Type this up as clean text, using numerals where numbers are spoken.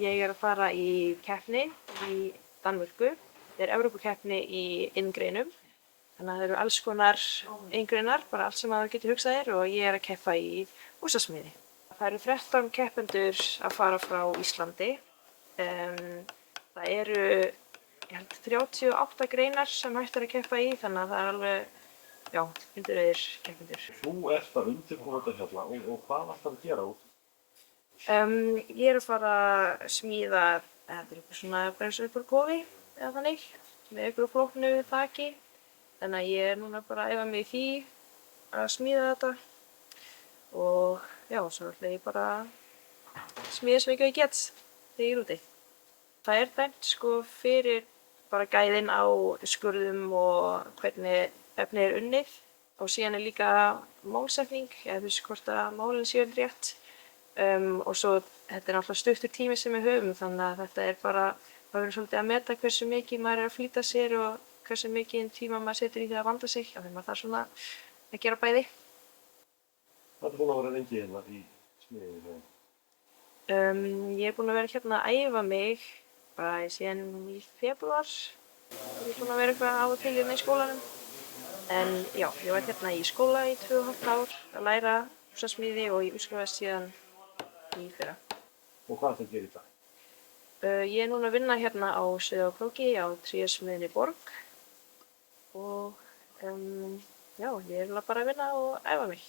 Ég er að fara í keppni í Danmörku. Þetta er Evrópukeppni í iðngreinum. Þannig að það eru alls konar iðngreinar, bara allt sem maður getur hugsað þér og ég er að keppa í húsasmíði. Það eru 13 keppendur að fara frá Íslandi. Það eru, ég held, 38 greinar sem hægt er að keppa í, þannig að það er alveg, já, hundruðir keppendur. Þú ert að undirbúa þetta hérna og hvað ætlarðu að gera út? Ég er að fara að smíða, þetta er eitthvað svona bara eins og upp úr kofi eða þannig, með einhverju flóknu þaki. Þannig að ég er núna bara að æfa mig í því að smíða þetta og já, svo ætla ég bara að smíða svo mikið ég get þegar ég er úti. Það er dæmt sko fyrir bara gæðin á skurðum og hvernig efnið er unnið og síðan er líka málsetning, eða þú veist hvort að málin séu rétt. Og svo þetta er náttúrulega stuttur tími sem við höfum þannig að þetta er bara, maður verður svolítið að meta hversu mikið maður er að flýta sér og hversu mikið tíma maður setur í því að vanda sig af því maður þarf svona að gera bæði. Hvað er búin að vera lengi hérna í smiðinni? Ég er búin að vera hérna að æfa mig bara síðan í febrúar. Ég er búin að vera eitthvað á og til hérna í skólanum. En já, ég var hérna í skóla í 2,5 ár að læra húsasmíði og ég útskrifaðist síðan í fyrra. Og hvað ætlarðu að gera í dag? Ég er núna að vinna hérna á Sauðárkróki á trésmiðjunni Borg og já, ég er bara að vinna og æfa mig.